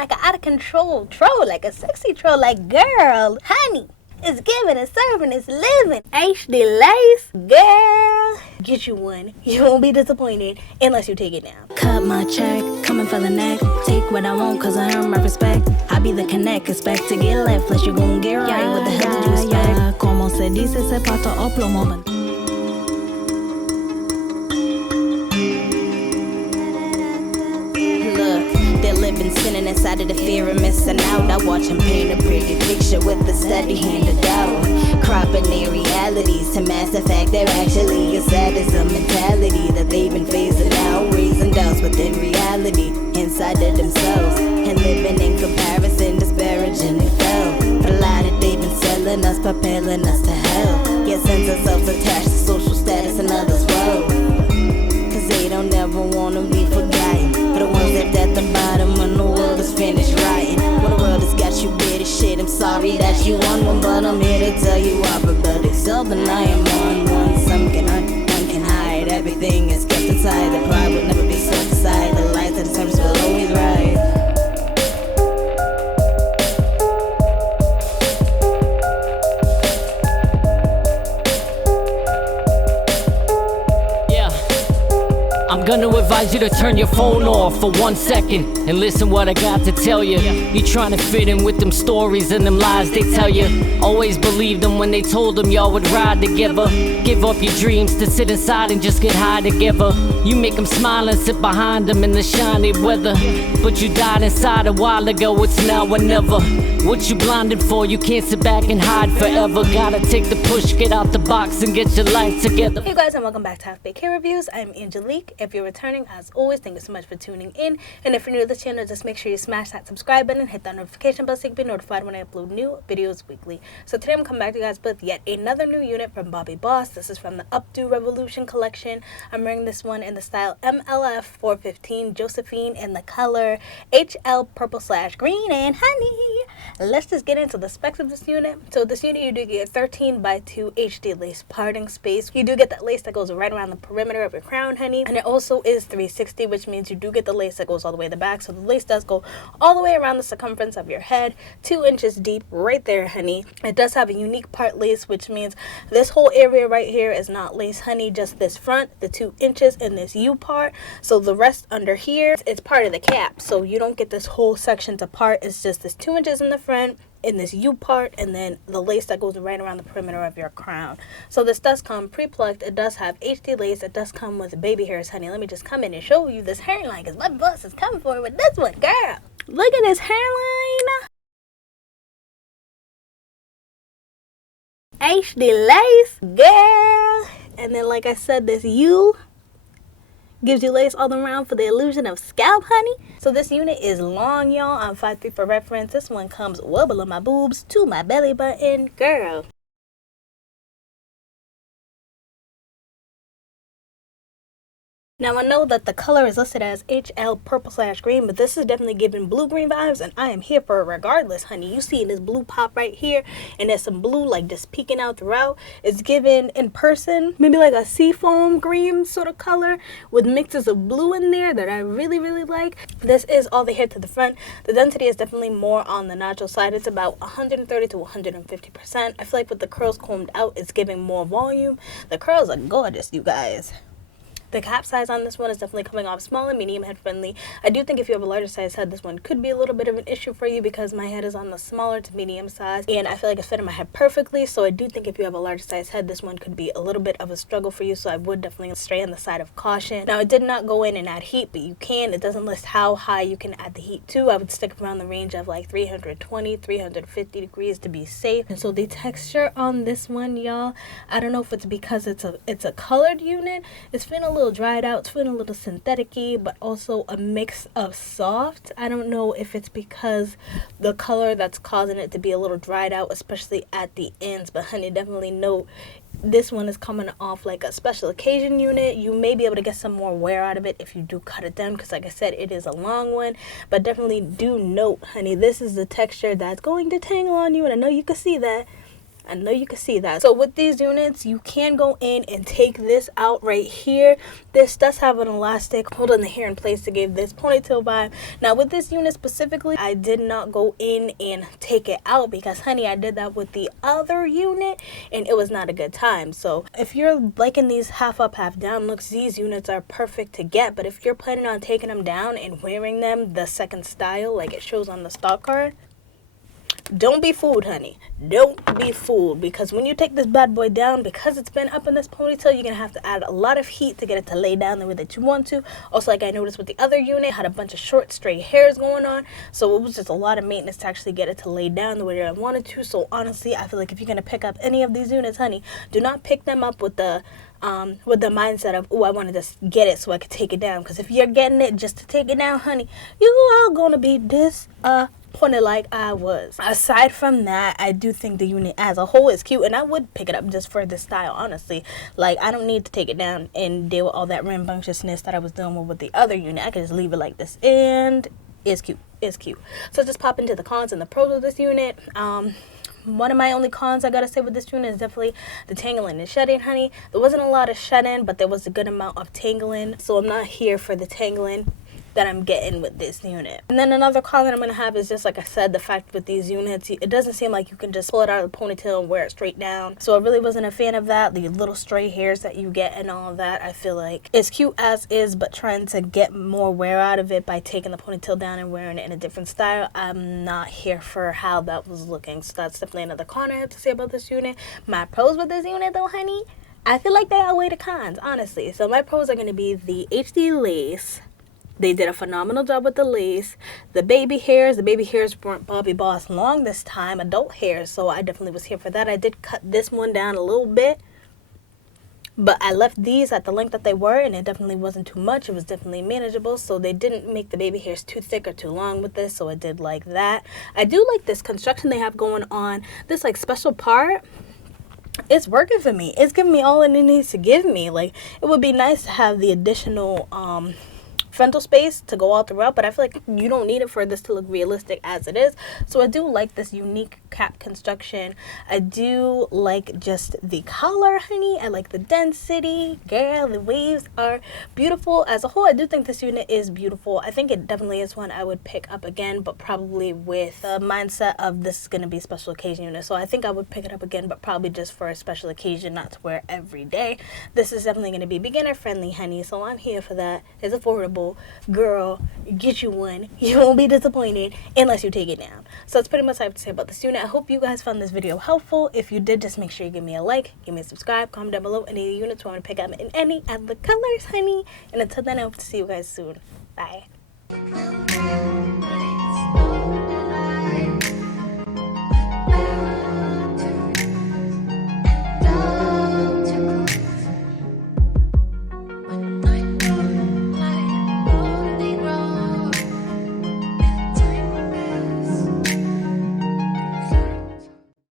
like an out of control troll, like a sexy troll, like girl, honey. It's giving, it's serving, it's living. HD lace, girl. Get you one. You won't be disappointed unless you take it down. Cut my check, coming for the neck. Take what I want, cause I earn my respect. I be the connect, expect to get left. Plus you gon' get right, what the hell did you expect? Como se dice, se pato o plomo. Living, sinning inside of the fear of missing out. I watch him paint a pretty picture with a steady handed out. Cropping their realities to master fact they're actually a sadism mentality that they've been phasing out. Raising doubts within reality inside of themselves. And living in comparison, disparaging they fell. The lie that they've been selling us, propelling us to hell. Yet sense ourselves attached to social status and others' woe. Cause they don't ever wanna be forgotten. The ones that at the bottom when the world is finished writing. When the world has got you bitter shit, I'm sorry that you won one, but I'm here to tell you I'm rebellic self and I am on one. Some can hurt, none can hide. Everything is kept inside. The pride will never be set aside. The light that the terms will always rise. I'm gonna advise you to turn your phone off for 1 second and listen what I got to tell you. You trying to fit in with them stories and them lies they tell you. Always believed them when they told them y'all would ride together. Give up your dreams to sit inside and just get high together. You make them smile and sit behind them in the shiny weather. But you died inside a while ago, it's now or never. What you blinded for? You can't sit back and hide forever. Gotta take the push, get out the box and get your life together. Hey guys, and welcome back to Half Baked Hair Reviews. I'm Angelique. If you're returning, as always, thank you so much for tuning in. And if you're new to this channel, just make sure you smash that subscribe button, hit that notification bell so you can be notified when I upload new videos weekly. So today I'm coming back to you guys with yet another new unit from Bobbi Boss. This is from the Updo Revolution collection. I'm wearing this one in the style MLF415 Josephine in the color HL purple/green and honey. Let's just get into the specs of this unit. So this unit, you do get 13x2 HD lace parting space. You do get that lace that goes right around the perimeter of your crown, honey. And it also is 360, which means you do get the lace that goes all the way to the back. So the lace does go all the way around the circumference of your head, 2 inches deep right there, honey. It does have a unique part lace, which means this whole area right here is not lace, honey, just this front, the 2 inches, and this U part. So the rest under here, it's part of the cap. So you don't get this whole section apart. It's just this 2 inches in the front, in this U part, and then the lace that goes right around the perimeter of your crown. So this does come pre-plucked. It does have HD lace. It does come with baby hairs, honey. Let me just come in and show you this hairline because my boss is coming for it with this one, girl. Look at this hairline. HD lace, girl. And then, like I said, this U gives you lace all around for the illusion of scalp, honey. So this unit is long, y'all. I'm 5'3" for reference. This one comes well below my boobs to my belly button, girl. Now, I know that the color is listed as HL purple/green, but this is definitely giving blue-green vibes, and I am here for it regardless, honey. You see this blue pop right here, and there's some blue, like, just peeking out throughout. It's given in person, maybe like a seafoam green sort of color with mixes of blue in there that I really, really like. This is all the hair to the front. The density is definitely more on the natural side. It's about 130 to 150%. I feel like with the curls combed out, it's giving more volume. The curls are gorgeous, you guys. The cap size on this one is definitely coming off small and medium head friendly. I do think if you have a larger size head, this one could be a little bit of an issue for you because my head is on the smaller to medium size and I feel like it's fitting my head perfectly. So I do think if you have a larger size head, this one could be a little bit of a struggle for you. So I would definitely stray on the side of caution. Now, it did not go in and add heat, but you can. It doesn't list how high you can add the heat to. I would stick around the range of like 320, 350 degrees to be safe. And so the texture on this one, y'all, I don't know if it's because it's a colored unit. It's feeling a little dried out. It's feeling a little synthetic-y, but also a mix of soft. I don't know if it's because the color that's causing it to be a little dried out, especially at the ends. But honey, definitely note this one is coming off like a special occasion unit. You may be able to get some more wear out of it if you do cut it down, because like I said, it is a long one. But definitely do note, honey, this is the texture that's going to tangle on you, and I know you can see that. I know you can see that. So with these units, you can go in and take this out right here. This does have an elastic holding the hair in place to give this ponytail vibe. Now with this unit specifically, I did not go in and take it out because, honey, I did that with the other unit and it was not a good time. So if you're liking these half up, half down looks, these units are perfect to get. But if you're planning on taking them down and wearing them the second style like it shows on the stock card, don't be fooled, honey. Don't be fooled, because when you take this bad boy down, because it's been up in this ponytail, you're gonna have to add a lot of heat to get it to lay down the way that you want to. Also, like I noticed with the other unit, it had a bunch of short stray hairs going on, so it was just a lot of maintenance to actually get it to lay down the way that I wanted to. So honestly, I feel like if you're gonna pick up any of these units, honey, do not pick them up with the mindset of, oh, I want to just get it so I could take it down. Because if you're getting it just to take it down, honey, you are gonna be disappointed like I was. Aside from that, I do think the unit as a whole is cute, and I would pick it up just for this style, honestly. Like, I don't need to take it down and deal with all that rambunctiousness that I was dealing with the other unit. I can just leave it like this, and it's cute. It's cute. So just pop into the cons and the pros of this unit. One of my only cons I gotta say with this unit is definitely the tangling and shedding, honey. There wasn't a lot of shedding, but there was a good amount of tangling, so I'm not here for the tangling that I'm getting with this unit. And then another con that I'm gonna have is just, like I said, the fact with these units, it doesn't seem like you can just pull it out of the ponytail and wear it straight down. So I really wasn't a fan of that. The little stray hairs that you get and all of that, I feel like it's cute as is, but trying to get more wear out of it by taking the ponytail down and wearing it in a different style, I'm not here for how that was looking. So that's definitely another con I have to say about this unit. My pros with this unit though, honey, I feel like they outweigh the cons, honestly. So my pros are gonna be the HD lace. They did a phenomenal job with the lace. The baby hairs weren't Bobbi Boss long this time, adult hairs, so I definitely was here for that. I did cut this one down a little bit, but I left these at the length that they were, and it definitely wasn't too much. It was definitely manageable, so they didn't make the baby hairs too thick or too long with this, so I did like that. I do like this construction they have going on. This, like, special part, it's working for me. It's giving me all it needs to give me. Like, it would be nice to have the additional frontal space to go all throughout, but I feel like you don't need it for this to look realistic as it is. So I do like this unique cap construction. I do like just the color, honey. I like the density. Girl, the waves are beautiful. As a whole, I do think this unit is beautiful. I think it definitely is one I would pick up again, but probably with the mindset of this is going to be a special occasion unit. So I think I would pick it up again, but probably just for a special occasion, not to wear every day. This is definitely going to be beginner friendly, honey, so I'm here for that. It's affordable. Girl, get you one. You won't be disappointed unless you take it down. So that's pretty much what I have to say about this unit. I hope you guys found this video helpful. If you did, just make sure you give me a like, give me a subscribe, comment down below any of the units you want to pick up in any of the colors, honey. And until then, I hope to see you guys soon. Bye.